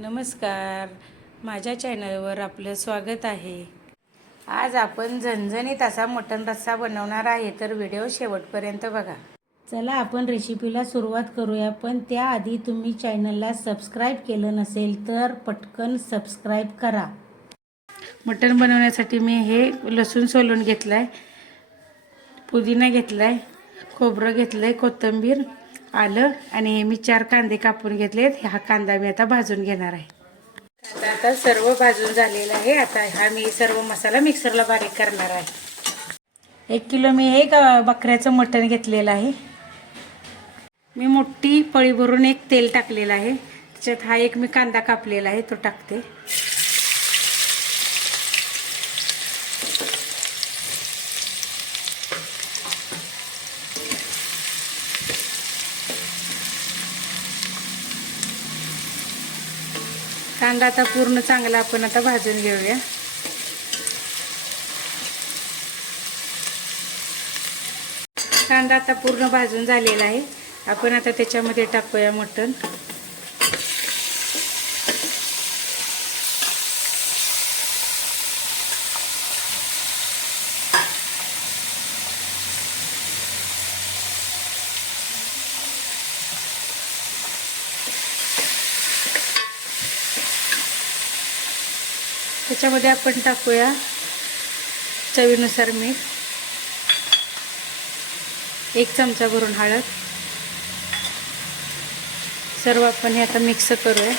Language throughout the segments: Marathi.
नमस्कार. माझ्या चॅनलवर आपलं स्वागत आहे. आज आपण झणझणीत असा मटण रस्सा बनवणार आहे तर व्हिडिओ शेवटपर्यंत बघा. चला आपण रेसिपीला सुरुवात करूया पण त्याआधी तुम्ही चॅनलला सबस्क्राईब केलं नसेल तर पटकन सबस्क्राईब करा. मटण बनवण्यासाठी मी हे लसूण सोलून घेतलं आहे पुदिना घेतला आहे खोबरं घेतलं आहे कोथिंबीर आलं आणि हे मी चार कांदे कापून घेतलेत. हा कांदा मी आता भाजून घेणार आहे. आता आता सर्व भाजून झालेलं आहे. आता हा मी सर्व मसाला मिक्सरला बारीक करणार आहे. एक किलो मी एक बकऱ्याचं मटण घेतलेलं आहे. मी मोठी पळी भरून एक तेल टाकलेलं आहे. त्याच्यात हा एक मी कांदा कापलेला आहे. तो टाकते. कांदा आता पूर्ण चांगला आपण आता भाजून घेऊया. कांदा आता पूर्ण भाजून झालेला आहे. आपण आता त्याच्यामध्ये टाकूया मटण. त्याच्यामध्ये आपण टाकूया चवीनुसार मीठ. एक चमचा भरून हळद. सर्व आपण हे आता मिक्स करूया.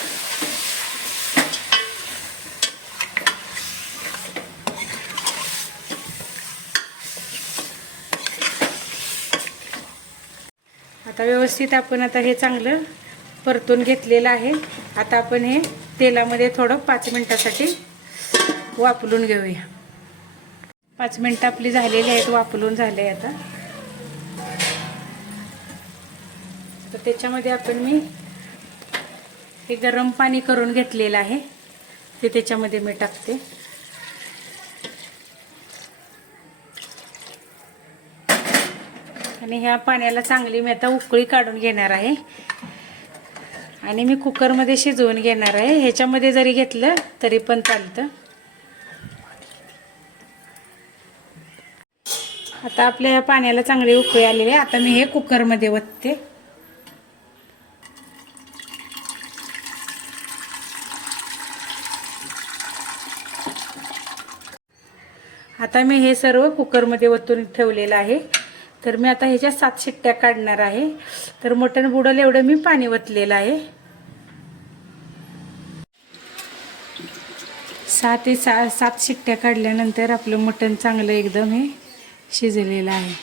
आता व्यवस्थित आपण आता हे चांगलं परतून घेतलेलं आहे. आता आपण हे तेलामध्ये थोडं पाच मिनटासाठी वापरून घेऊया. पाच मिनटं आपली झालेली आहेत वापरून झाले आता. तर त्याच्यामध्ये आपण मी हे गरम पाणी करून घेतलेलं आहे. ते त्याच्यामध्ये मी टाकते. आणि ह्या पाण्याला चांगली मी आता उकळी काढून घेणार आहे. आणि मी कुकरमध्ये शिजवून घेणार आहे. ह्याच्यामध्ये जरी घेतलं तरी पण चालतं. आता आपल्या पाण्याला चांगले उकळी आलेले आहे. आता मी हे कुकरमध्ये वतते. आता मी हे सर्व कुकरमध्ये वतून ठेवलेलं आहे. तर मी आता ह्याच्या सात शिट्ट्या काढणार आहे. तर मटण बुडल एवढं मी पाणी वतलेलं आहे. सहा ते सा सात शिट्ट्या काढल्यानंतर आपलं मटण चांगलं एकदम हे शिजलेलं आहे.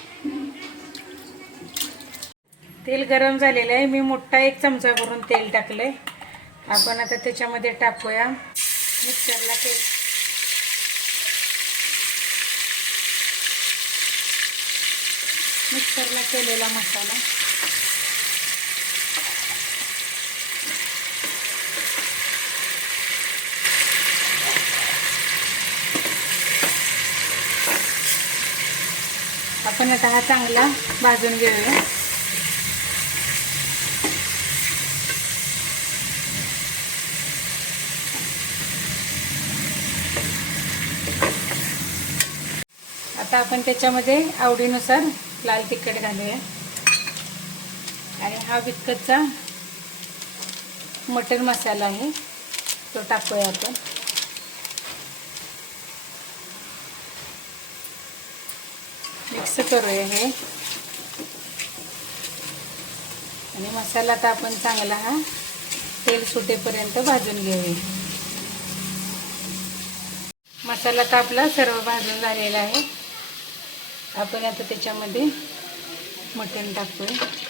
तेल गरम झालेलं आहे. मी मोठा एक चमचा भरून तेल टाकलंय. आपण आता त्याच्यामध्ये टाकूया. मिक्सरला तेल. मिक्सरला केलेला मसाला. आपण आता हा चांगला भाजून घेऊया. आता आपण त्याच्यामध्ये आवडीनुसार लाल तिखट घालूया. आणि हा विकतचा मटन मसाला आहे तो टाकूया आपण. मिक्स करूया हे. आणि मसाला तर आपण चांगला हा तेल सुटेपर्यंत भाजून घेऊया. मसाला तर आपला सर्व भाजून झालेला आहे. आपण आता त्याच्यामध्ये मटण टाकूया.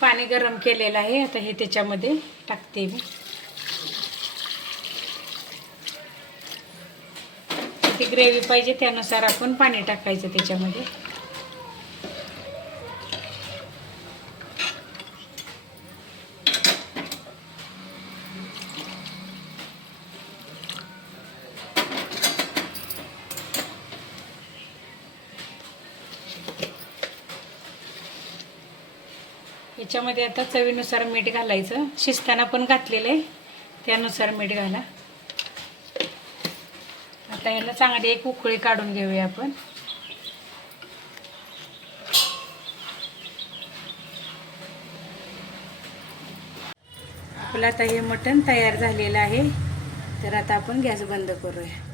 पाणी गरम केलेलं आहे. आता हे त्याच्यामध्ये टाकते मी. किती ग्रेव्ही पाहिजे त्यानुसार आपण पाणी टाकायचं त्याच्यामध्ये. याच्यामध्ये आता चवीनुसार मीठ घालायचं. शिजताना पण घातलेलं आहे. त्यानुसार मीठ घाला. आता याला चांगली एक उकळी काढून घेऊया आपण. आपलं आता हे मटण तयार झालेलं आहे. तर आता आपण गॅस बंद करूया.